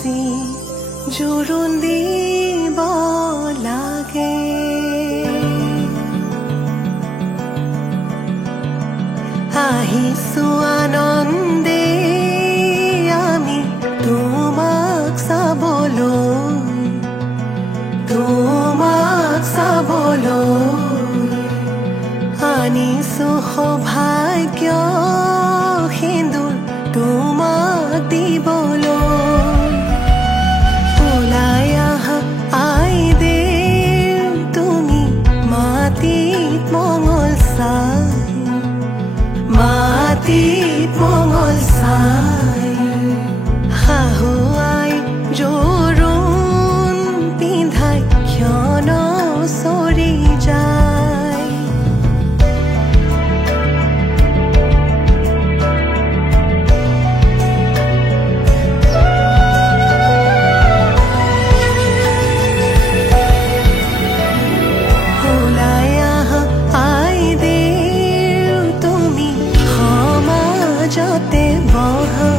বেছি জোৰোণ দিব লাগে। আহিছো আনন্দে আমি তোমাক চাবলৈ, তোমাক চাবলৈ আনিছো সৌভাগ্য সিন্দুৰ তোমাক দিবলৈ। ওলাই আহা আইদেউ তুমি মাটিত মঙল চাই, মাটিত মঙল চাই শাহুৱাই জোৰোণ পিন্ধাই ক্ষণ চৰি যায়। ওলাই আহা আইদেউ তুমি সমাজতে বহা,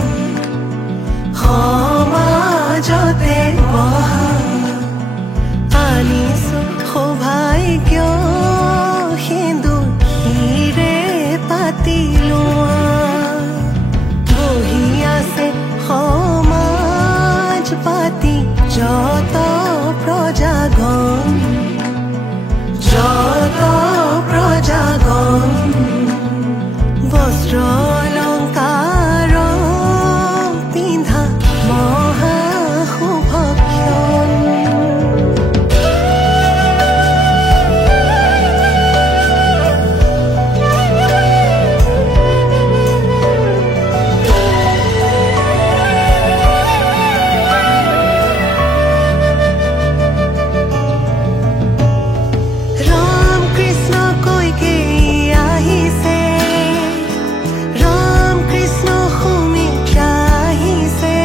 সমাজতে বহা আনিছো সৌভাগ্য সিন্দুৰ হিৰে পাতি লোৱা। বহি আছে সমাজ পাতি যত প্ৰজাগণ, যত প্ৰজাগণ বস্ত্ৰ অলংকাৰ পিন্ধা মহা শুভক্ষণ। ৰাম কৃষ্ণ কৈকে আহিছে, ৰাম কৃষ্ণ সুমিত্ৰা আহিছে।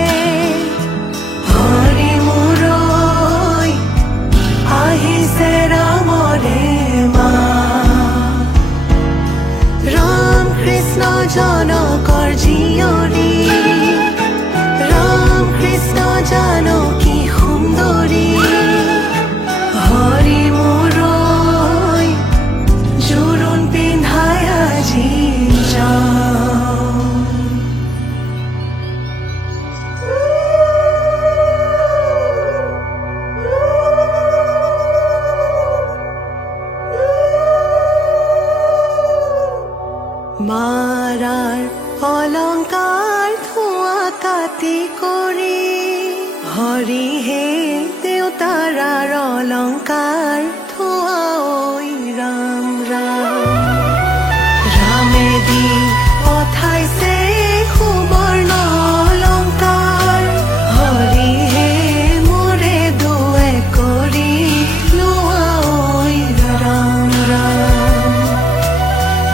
হৰি মুৰৈ আহিছে ৰামৰে মা, ৰাম কৃষ্ণ জনকৰ জীয়ৰী, ৰাম কৃষ্ণ জানকী সুন্দৰী। হৰি মুৰৈ জোৰোণ পিন্ধাই আজি যাওঁ। মাৰাৰ অলংকাৰ ধোঁৱা কাটি কৰি হৰিহে দেউতাৰাৰ অলংকাৰ ধোঁৱা ঐ ৰাম ৰাম। ৰামে দি পঠাইছে সুবৰ্ণ অলংকাৰ, হৰিহে মোৰে দুৱে কৰি লোৱা ঐ ৰাম ৰাম।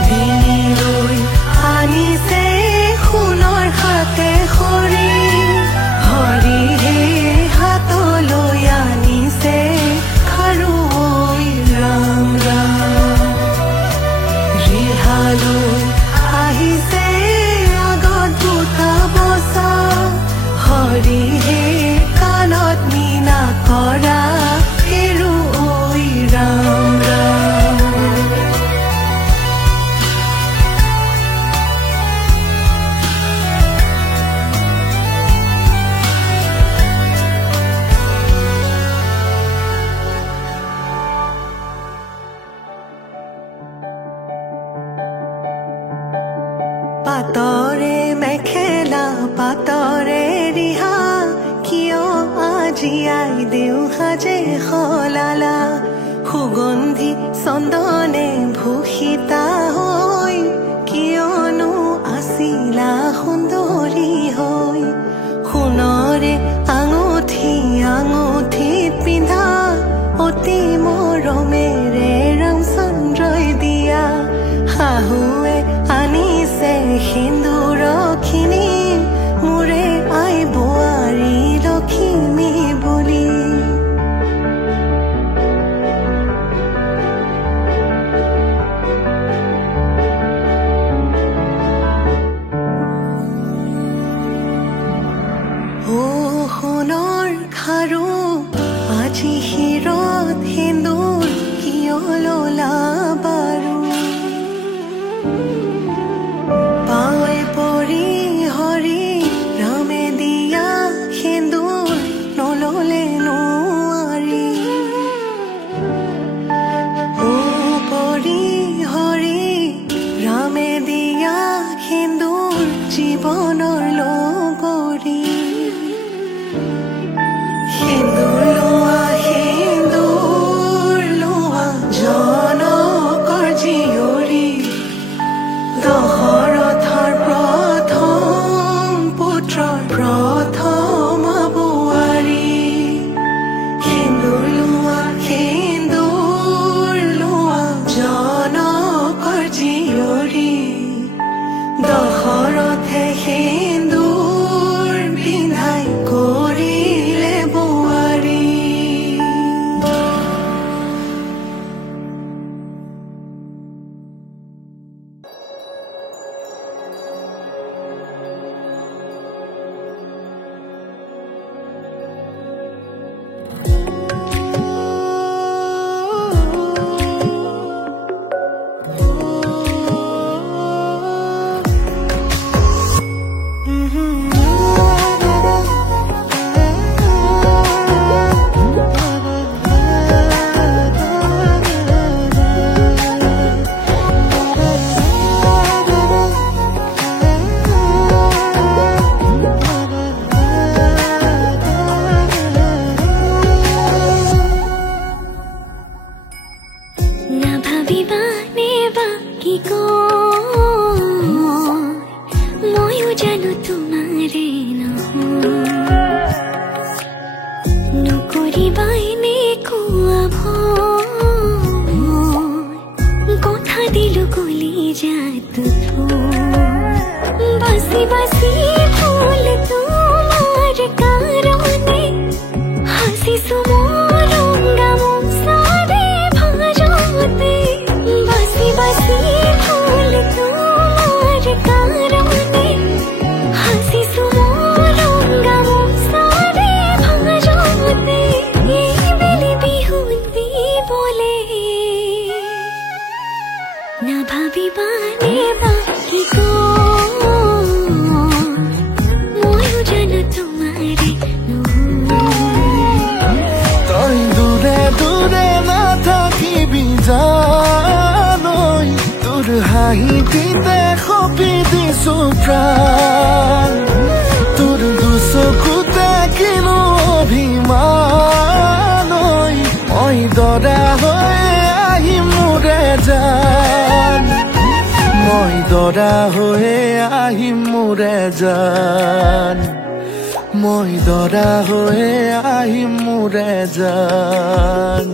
ডিঙিলৈ আনিছে সোণৰ হাতে খৰি, হৰিহে হাতলৈ আনিছে খাৰু ঐ ৰাম ৰাম। ৰিহালৈ আহিছে আগত বুটা বচা, হৰিহে কাণত মীনা কৰা কেৰু ঐ ৰাম ৰাম। পাতৰে মেখেলা পাতৰে ৰিহা, কিয় আজি আইদেউ সাজে সলালা। সুগন্ধি চন্দনে ভূষিতা হৈ কিয়নো আছিলা সুন্দৰী হৈ। সোণৰে আঙুঠি আঙুঠিত পিন্ধা অতি মৰমেৰে ৰামচন্দ্ৰই দিয়া। শাহুৱে আনিছে সিন্দুৰখিনি মোৰে আই বোৱাৰী লখিমী বুলি। সোণৰ খাৰু আজি শিৰত সেন্দুৰ কিয় ললা বাৰু পাৱে পৰি হৰি ৰামে দিয়া সেন্দুৰ নললে নোৱাৰি ও পৰি হৰি ৰামে দিয়া সেন্দুৰ জীৱনৰ লগৰী সেন্দুৰ লোৱা জনকৰ জীয়ৰী দশৰথৰ প্ৰথম পুত্ৰৰ প্ৰথম বোৱাৰী সেন্দুৰ লোৱা জনকৰ জীয়ৰী দশৰথে সেন্দুৰ পিন্ধাই কৰিলে বোৱাৰী মই দৰা হৈ আহিম মোৰে জান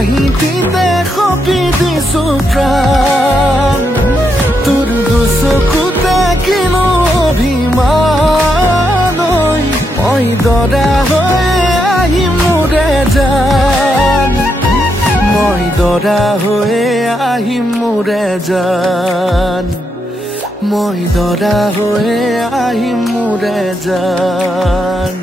হাঁহিটিতে সপি দিছো প্ৰাণ তোৰ দুচকুতে কিনো অভিমান মই দৰা হৈ আহিম মোৰে জান মই দৰা হৈ আহিম মোৰে জান মই দৰা হৈ আহিম মোৰে জান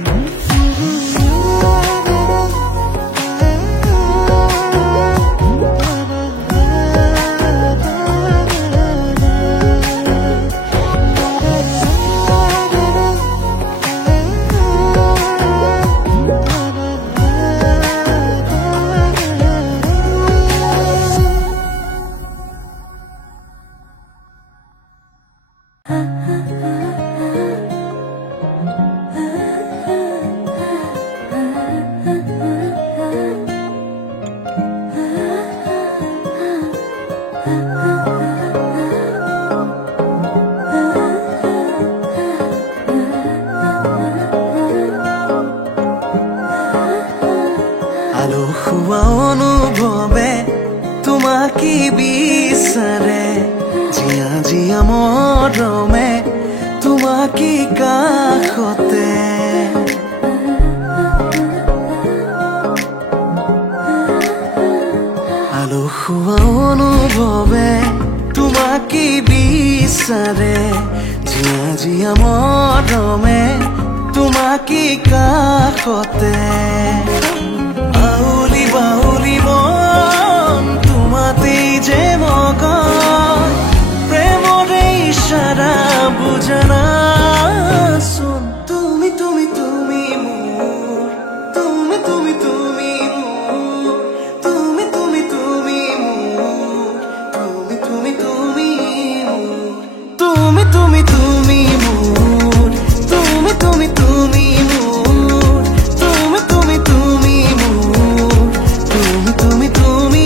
আলসুৱা অনুভৱে তোমাকে বিচাৰে জিয়া জিয়া মৰমে তোমাকে কাষতে আলসুৱা অনুভৱে তোমাকে বিচাৰে জিয়া জিয়া মৰমে তোমাকে কাষতে আউলি বাউলি মন তোমাতেই যে মগন প্ৰেমৰে ইশাৰা বুজনা চোন তুমি তুমি তুমি মোৰ তুমি তুমি তুমি মোৰ তুমি তুমি তুমি মোৰ তুমি তুমি তুমি মোৰ তুমি তুমি তুমি মোৰ তুমি তুমি তুমি মোৰ তুমি তুমি তুমি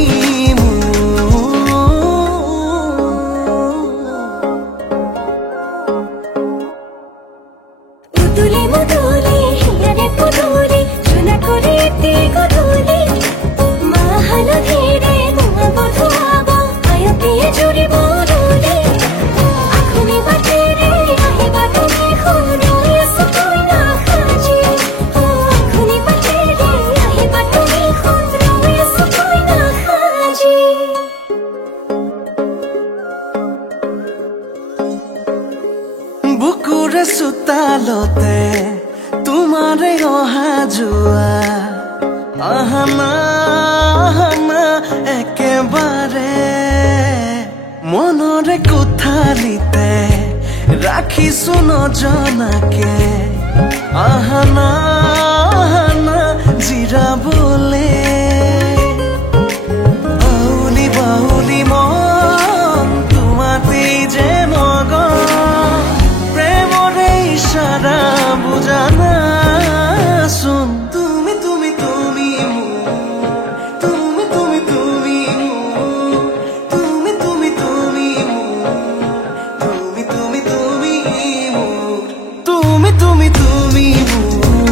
বুকুৰে চোতালতে তোমাৰে অহা যোৱা আহানা আহানা একেবাৰে মনৰে কোঠালিতে ৰাখিছো নজনাকে আহানা আহানা জিৰাবলে বাউলি বাউলি মন তোমাতেই যে মগন প্ৰেমৰে ইশাৰা বুজানা চোন তুমি তুমি তুমি মোৰ তুমি তুমি তুমি মোৰ তুমি তুমি তুমি মোৰ তুমি তুমি তুমি মোৰ তুমি তুমি তুমি মোৰ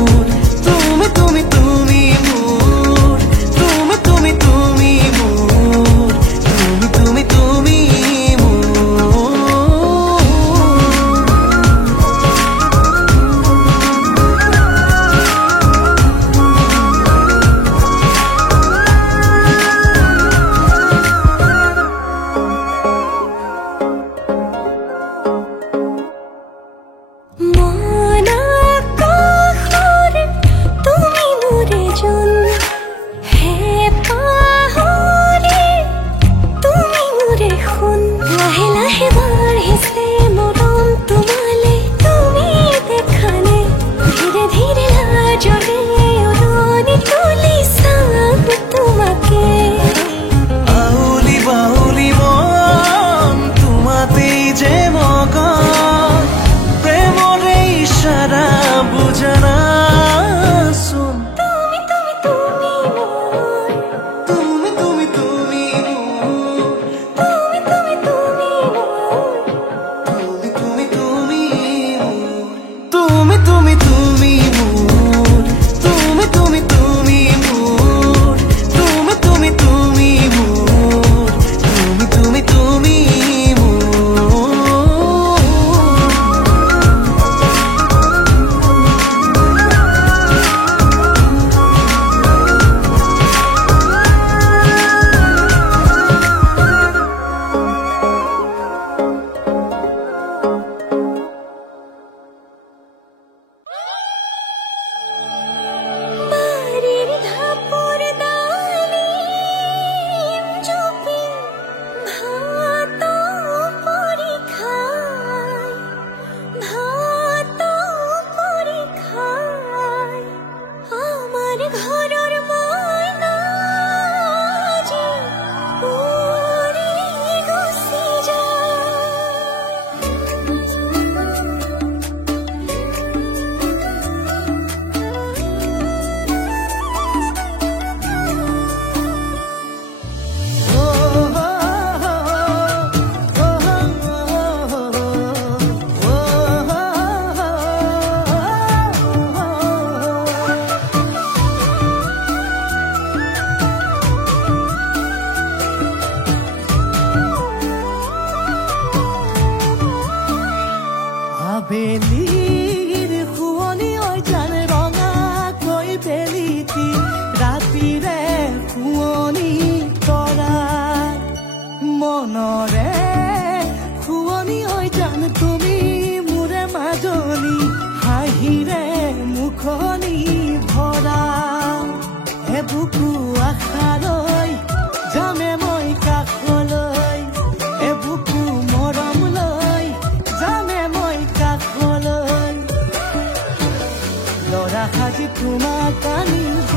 দৰা সাজি তোমাক আনিব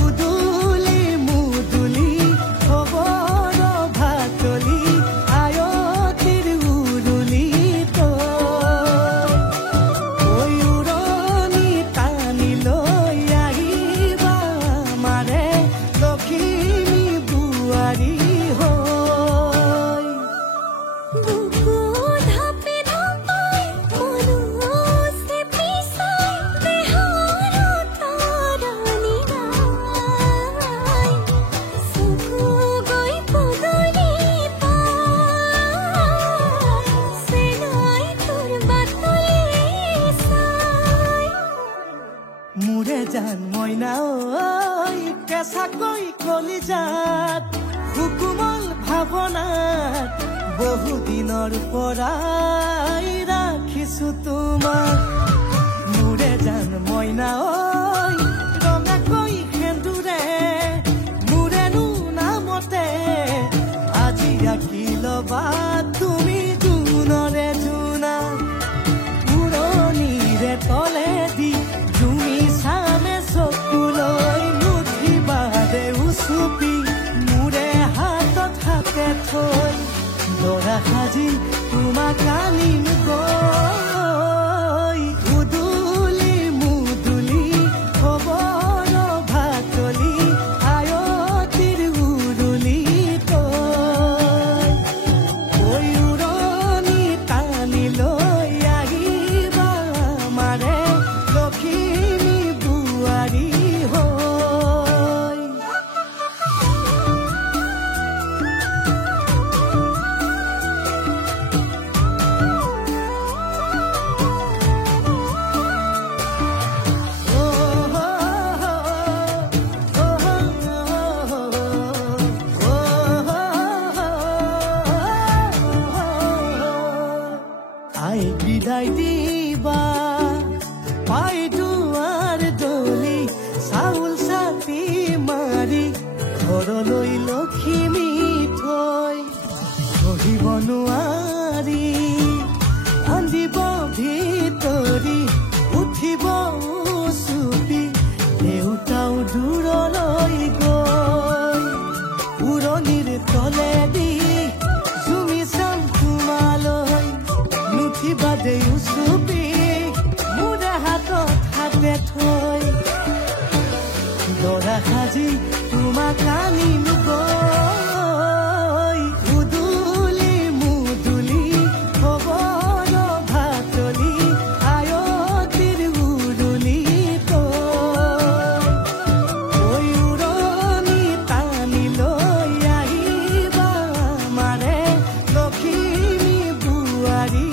উদুলি মুদুলি খবৰ ভাতলি আয়তিৰ উৰুলি তই উৰণি টানি লৈ আহিবা মাৰে লখিমী বোৱাৰী মোৰে জান মইনা ঐ কেঁচাকৈ কলিজাত সুকুমল ভাৱনাত বহুদিনৰ পৰাই ৰাখিছো তোমাক মোৰে জান মইনা ঐ ৰঙাকৈ সেন্দুৰে মোৰেনো নামতে আজি আঁকি ল'বা তুমি জোনৰে জোনা উৰণিৰে তলেদি তুমি চামে চকুলৈ নুঠিবা দে উচুপি মোৰে হাতত হাতে থৈ দৰা সাজি তোমাক আনিম গৈ উদুলি মুদুলি খবৰ ভাতলি আয়তিৰ উৰুলি তই উৰণি টানি লৈ আহিবা মাৰে লখিমী বোৱাৰী আই বিদায় দিবা পাই দুৱাৰ দলি চাউল চাতি মাৰি ঘৰলৈ লখিমী থৈ ধৰিব নোৱাৰি কান্দিব ভিতৰি উঠিব চুপি দেউতাও দূৰলৈ গৈ উৰণিৰ তলেদি জুমি চাম তোমালৈ নুঠিবা দেউ চুপি মোৰে হাতত হাতে থৈ দৰা সাজি তোমাক আনিম গৈ উদুলি মুদুলি খবৰ ভাতলি আয়তিৰ উৰুলি তই উৰণি টানি লৈ আহিবা মাৰে লখিমী বোৱাৰী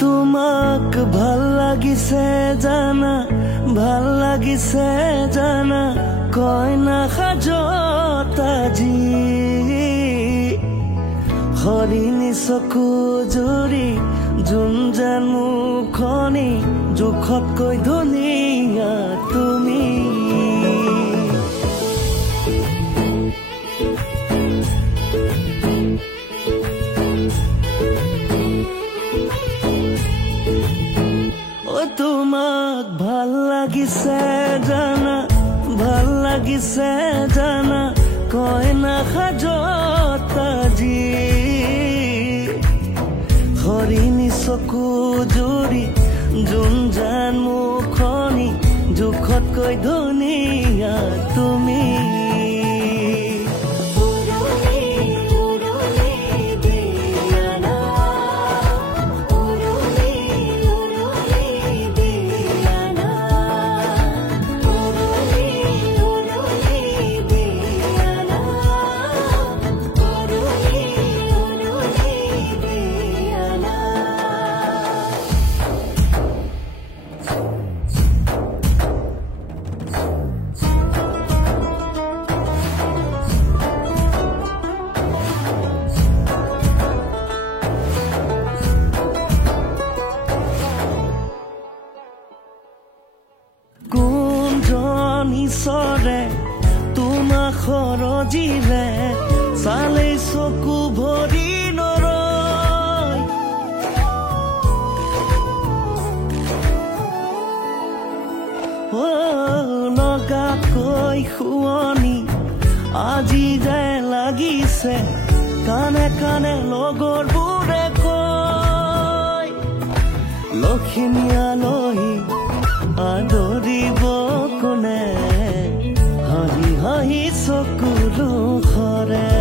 তোমাক ভাল লাগিছে জানা কইনা সাজত আজি হৰিণী চকু জুৰি যোন যেন মুখনি জোখতকৈ ধুনীয়া তুমি তোমাক ভাল লাগিছে জানা কইনা সাজত আজি হৰিণী চকু জুৰি যোন যেন মুখনি জোখতকৈ ধুনীয়া তুমি আছে কানে কানে লগৰবোৰে কয় লখিমী আলহী আদৰিব কোনে হাঁহি হাঁহি চকুৰো খৰে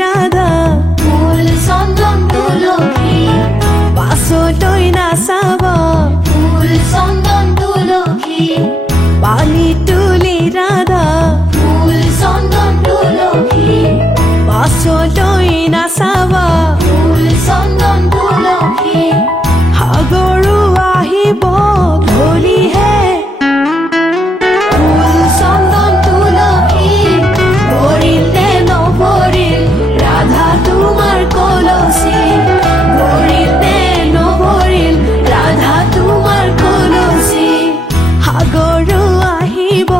রাধা ফুল চন্দন তুলসী পাছলৈ নাচাব ফুল চন্দন তুলসী পানী তুলি ৰাধা ফুল চন্দন তুলসী পাছলৈ নাচাব ফুল চন্দন তুলসী সাগৰো আহিব ধৰিহে ফুল চন্দন তুলসী ভৰিল নে নভৰিল ৰাধা তোমাৰ কলচী ভৰিল নে নভৰিল ৰাধা তোমাৰ কলচী সাগৰো আহিব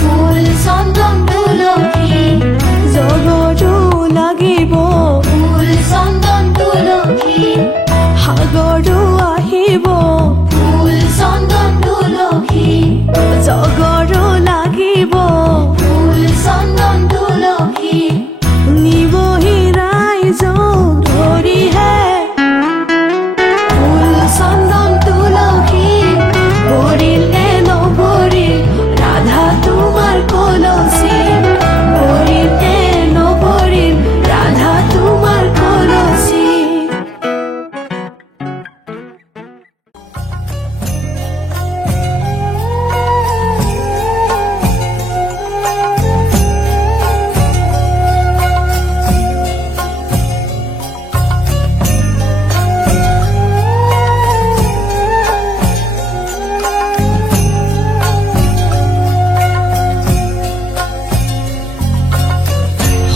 ফুল চন্দন তুলসী জগতো লাগিব ফুল চন্দন তুলসী সাগৰো আহিব ফুল চন্দন তুলসী জগৰো লাগিব ফুল চন্দন তুলসী নিবহি ৰাইজক ধৰিহে ফুল চন্দন তুলসী ভৰিল নে নভৰিল ৰাধা তোমাৰ কলচী ভৰিল নে নভৰিল ৰাধা তোমাৰ কলচী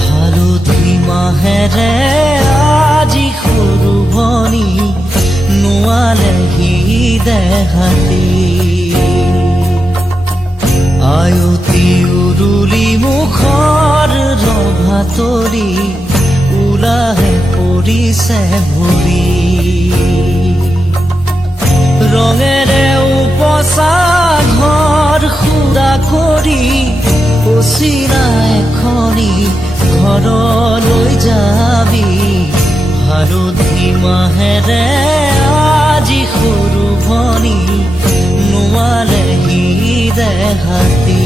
হালধি মাহেৰে আজি সৰু ভনী নোৱালেহি দেহাতি আয়তি উৰুলি মুখৰ ৰভা তৰি ওলাহে পৰিছে ভৰি ৰঙেৰে উপচা ঘৰ সুৰা কৰি পচিনা এখনি ঘৰলৈ যাবি হালধি মাহেৰে আজি সৰু ভনী নোৱালেহি দেহাতি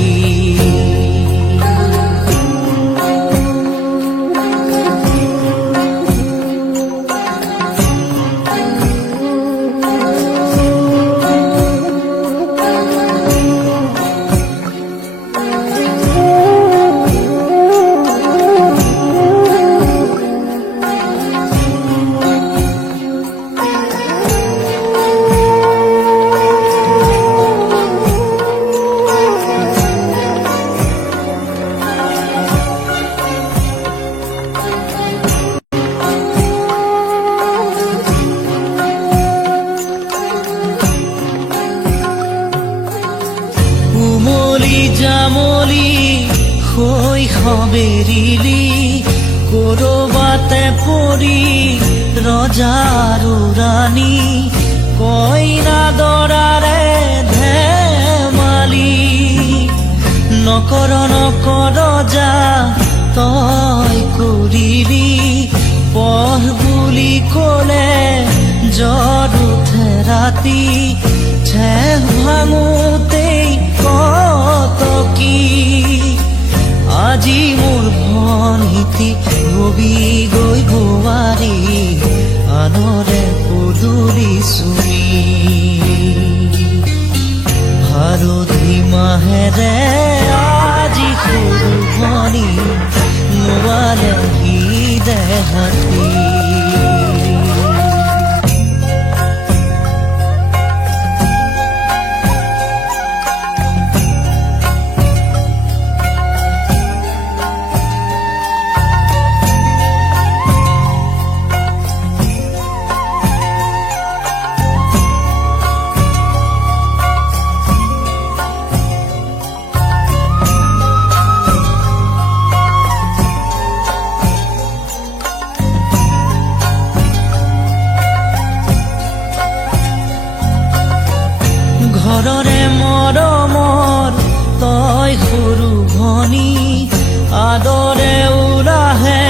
উমলি জামলি শৈশৱেৰিলি কৰবাতে পৰি ৰজাৰো ৰাণী কইনা দৰাৰে ধেমালি নকৰ নকৰ যা তই কৰিবি পঢ় বুলি ক'লে জ্বৰ উঠে ৰাতি ঠেহ ভাঙোতেই কত কি আজি মোৰ ভনীতি ৰবি গৈ বোৱাৰী আনৰে পদূলি চুমি হালধি মাহেৰে আজি সৰু ভনী নোৱালেহি দেহাতি ঘৰৰে মৰমৰ তই সৰু ভনী আদৰে উলাহে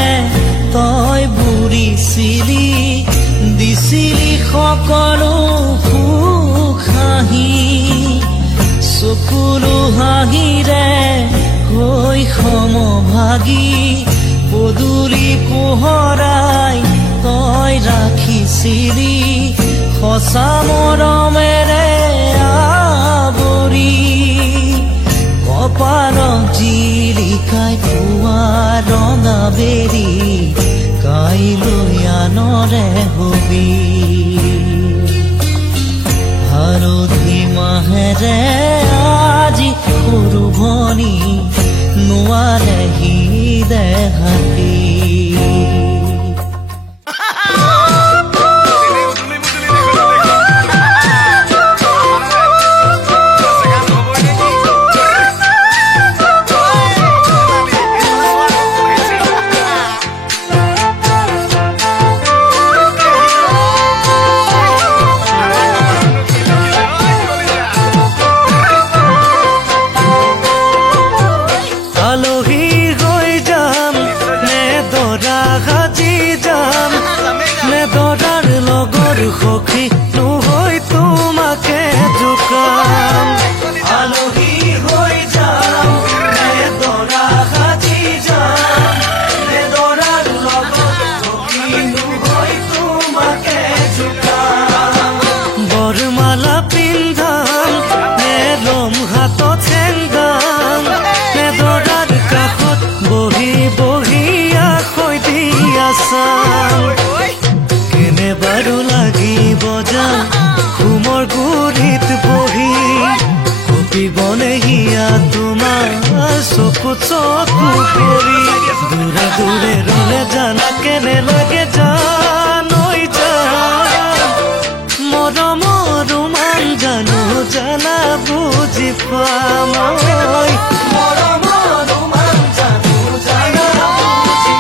তই বুঢ়িছিলি দিছিলি সকলো সুখ হাঁহি চকুলো হাঁহিৰে হৈ সমভাগী পদূলি তুলি পোহৰাই তই ৰাখিছিলি সঁচা মৰমেৰে আৱৰি কপালত জিলিকাই পোৱা ৰঙা বেৰি কাইলৈ আনৰে হবি হালধি মাহেৰে আজি সৰু ভনী নোৱাৰেহি দেহাতি সখী নহৈ তোমাকে জোকাম আলহী হৈ যাম দৰা সাজি যাম দৰাৰ লগত সখী নহৈ তোমাকে জোকাম বৰমালা পিন্ধাম ল'ম হাতত চেংগাম দৰাৰ কাষত বহি বহি আখৈ দি আছাম বাৰু লাগিব যাম ঘুমৰ গুৰিত বহি কপিবনে হিয়া তোমাৰ চকুত চকু পৰি দূৰে দূৰে ৰলে জানা কেনে লাগে জানৈ যাম মৰমৰ ৰোমান জানো জানা বুজি পাম মৰমৰ ৰোমান জানো জানা বুজি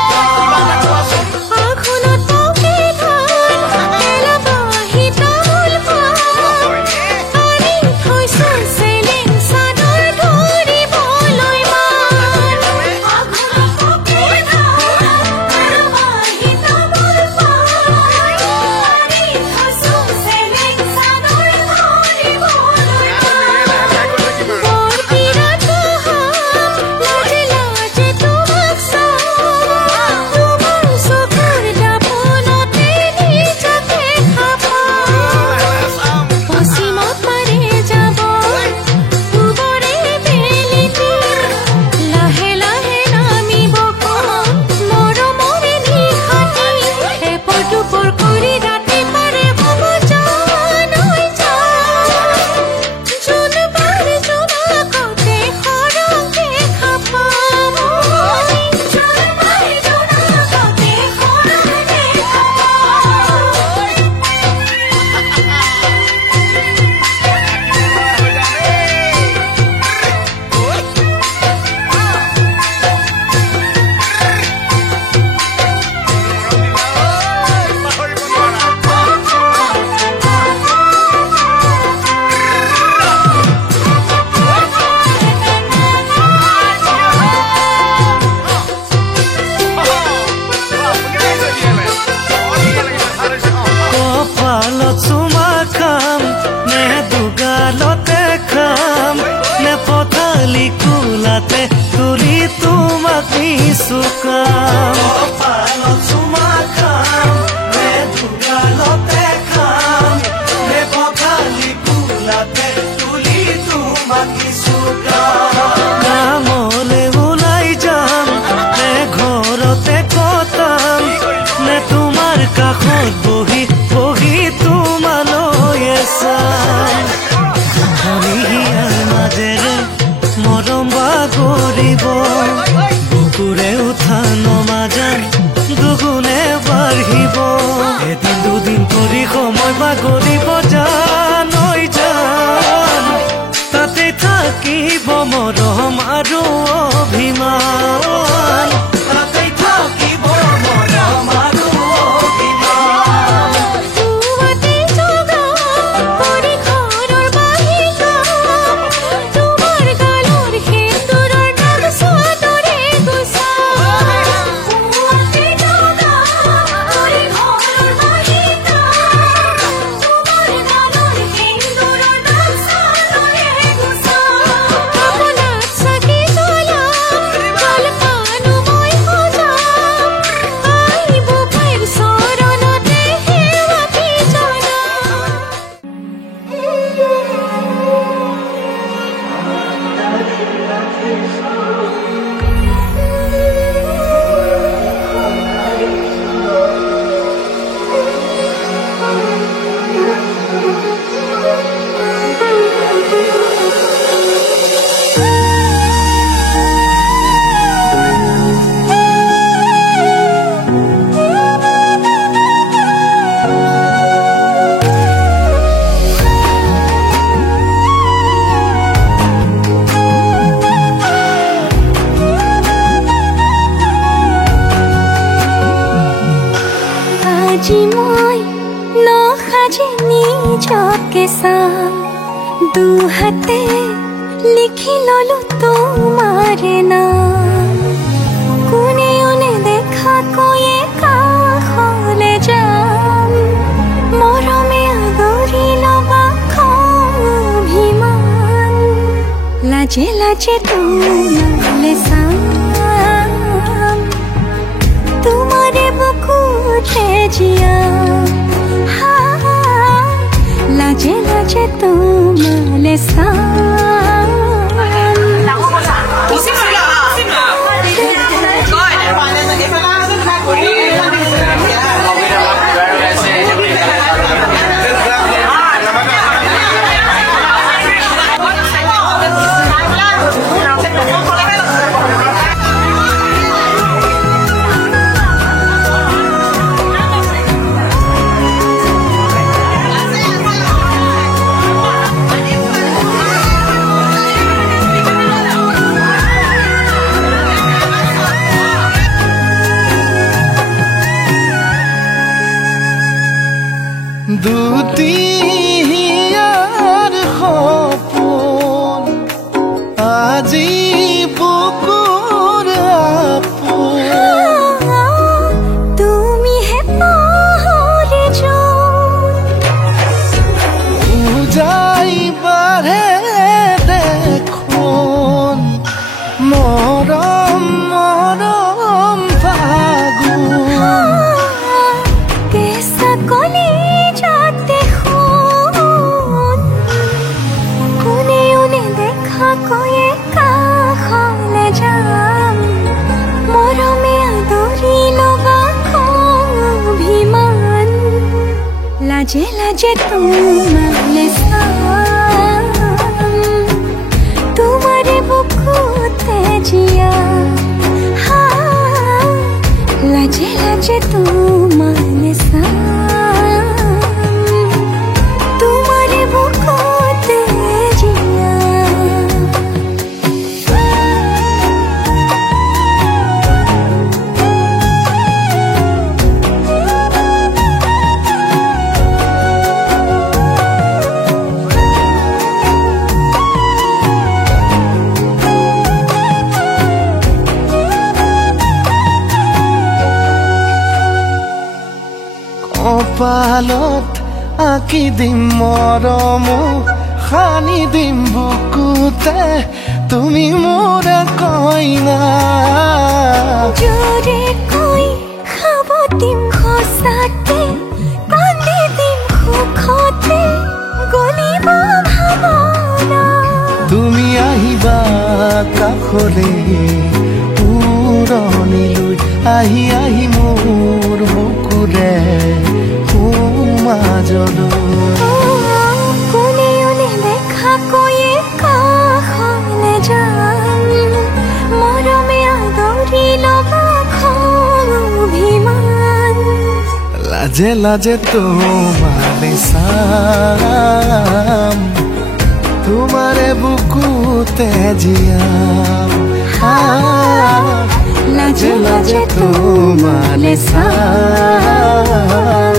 তুলি তোমাক নিচুকাম কপালত চুমা খাম দুগালতে খাম পথালি কুলাতে তুলি তোমাক নিচুকাম কামলে ওলাই যাম ঘৰতে কটাম তোমাৰ কাষত বহি বহি তোমালৈ চাম ধনিয়াৰ মাজেৰে মৰম বাগৰিব বুকুৰে উঠা নমাজান দুগুণে বাঢ়িব এদিন দুদিন কৰি সময় বাগৰিব জানৈ জান তাতে থাকিব মৰম আৰু অভিমান তাতে থাকিব মৰম আৰু আজি মই নসাজি নিজকে চাম দুহাতে লিখি ললো তোমাৰে নাম কোনেও নেদেখা কৈয়ে কাষলে যাম মৰমে আদৰি লবা অভিমান লাজে লাজে তোমালে চাম তোমাৰে বুকুতে জিয়াম লাজে লাজে তোমালে চাম দুটিয়াৰ সপোন আজি বুকুৰ আপোন তুমিহে পাহৰি যোন উজাই বাঢ়ে দেখোন মৰম মৰম ফাগুন কেঁচা কলি যাতে শুন কোনেও নেদেখা কৈয়ে কাষলে যাম মৰমে আদৰি লবা অভিমান লাজে লাজে তোমালে চাম তোমাৰে বুকুতে জিয়াম লাজে লাজে তোমালে চাম তোমাৰে বুকুতে জিয়াম কপালত আঁকি দিম মৰম সানি দিম বুকুতে তুমি মোৰ কইনা জোৰে কৈ খাব দিম সঁচাকে কান্দি দিম সুখতে গলিব ভাৱনা তুমি আহিবা কাষলে উৰণিলৈ আহি আহি মোৰ বুকুৰে সোমাজলৈ কোনেও নেদেখা কৈয়ে কাষলে যাম মৰমে আদৰি লবা অভিমান লাজে লাজে তোমালে চাম তোমাৰে বুকুতে জিয়াম লাজে লাজে তোমালে চাম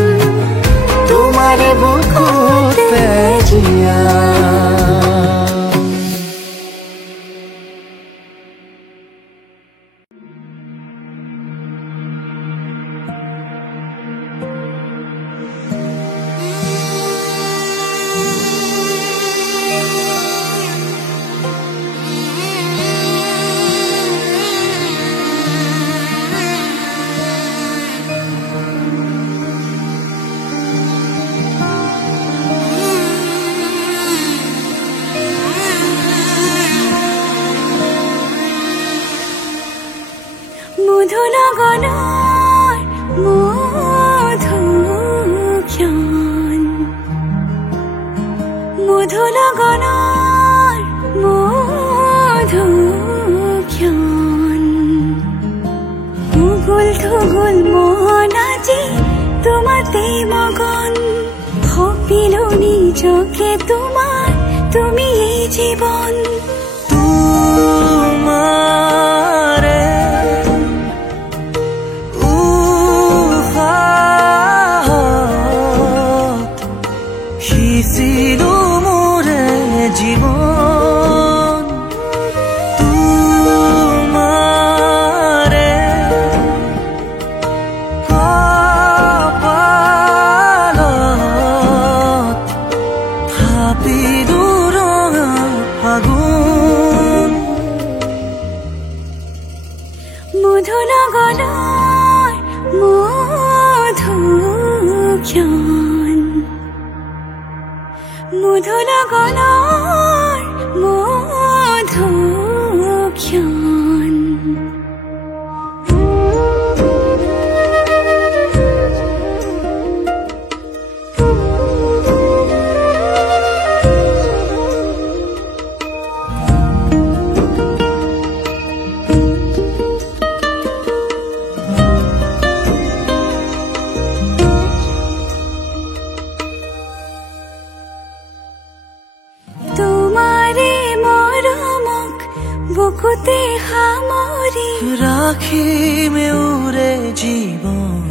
তোমাৰে বুকুতে জিয়াম মধু লগনৰ মধুক্ষণ মধু লগনৰ মধুক্ষণ উগুল থুগুল মন আজি তোমাতে মগন ভাবিলো নিজকে তোমাৰ তুমি এই জীৱন তোমাৰে মধু লগনৰ মধুক্ষণ মধু লগনৰ মধুক্ষণ বুকুতে সামৰি ৰাখিমে উৰে জীৱন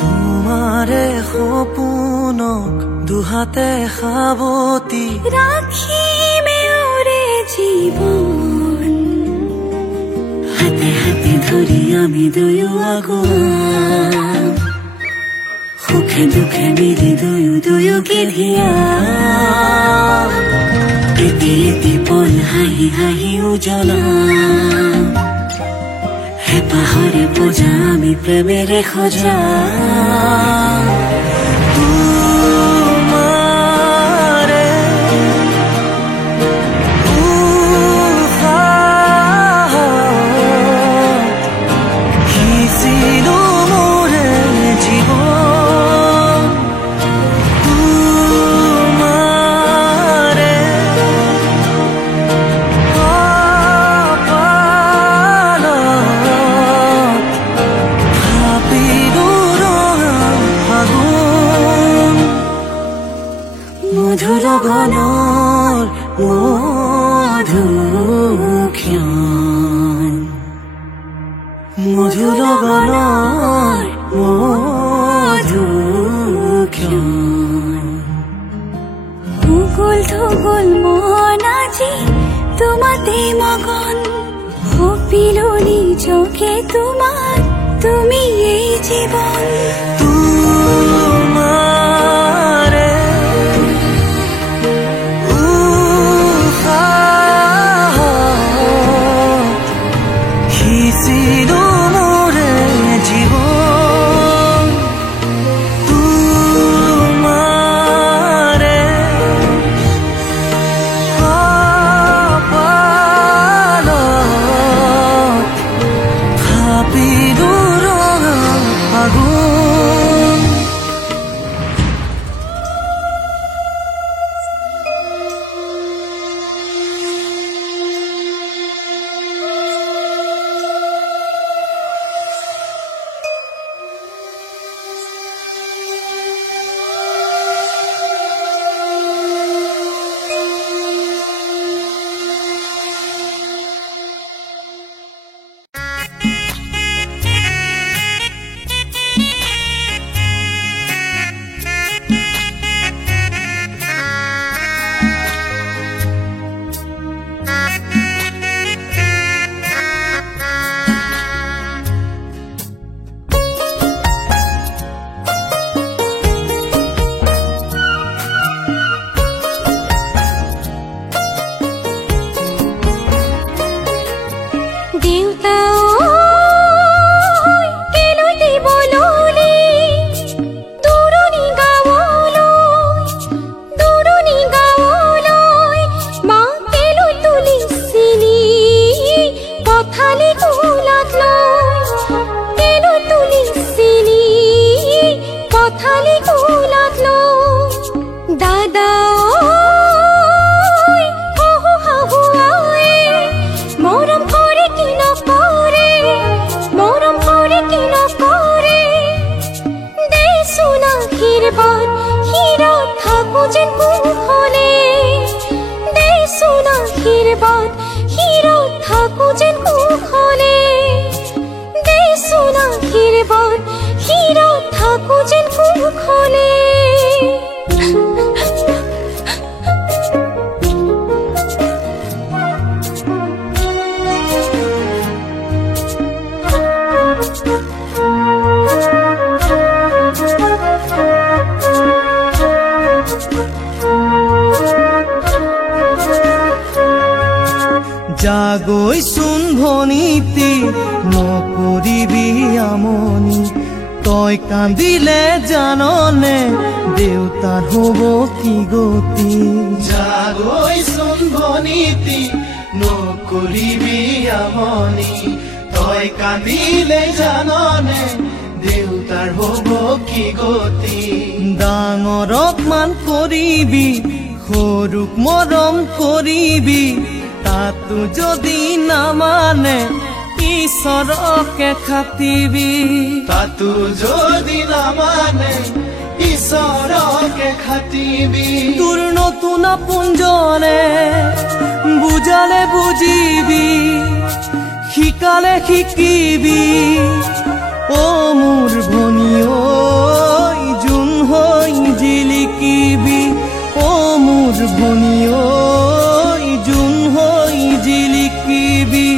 তোমাৰে সপোনক দুহাতে সাৱতি ৰাখিমে উৰে জীৱন হাতে হাতে ধৰি আমি দুয়ো আগুৱা সুখে দুখে মিলি দুয়োকে ধিয়া এটি এটি পল হাঁহি হাঁহি উজ্বলা হেঁপাহৰে পূজা আমি প্ৰেমেৰে সজা তোমাৰে উশাহ সিঁচিলো মোৰে জীৱন তোমাৰে মধু লগনৰ মধুক্ষণ মধু লগনৰ মধুক্ষণ মুকুল থুকুল মন আজি তোমাতে মগন সপিলো নিজকে তোমাৰ তুমি এই জীৱন তোমাৰে উশাহ সিঁচিলো মোৰে জীৱন তোমাৰে কপালত থাপিলো ৰঙা ফাগুন যাগৈচোন ভনীতি নকৰিবি আমনি তই কান্দিলে জাননে দেউতাৰ হ'ব কি গতি জাগৈচোন ভনীতি নকৰিবি আমনি তই কান্দিলে জাননে দেউতাৰ হ'ব কি গতি ডাঙৰক মান কৰিবি সৰুক মৰম কৰিবি তাতো যদি নামানে ঈশ্বৰকে খাটিবি তাতো যদি নামানে ঈশ্বৰকে খাটিবি তোৰ নতুন আপোনজনে বুজালে বুজিবি শিকালে শিকিবি অ মোৰ ভনী ঐ জোন হৈ জিলিকিবি অ মোৰ ভনী ঐ জোন হৈ জিলিকিবি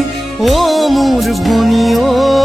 অ মোৰ ভনী ঐ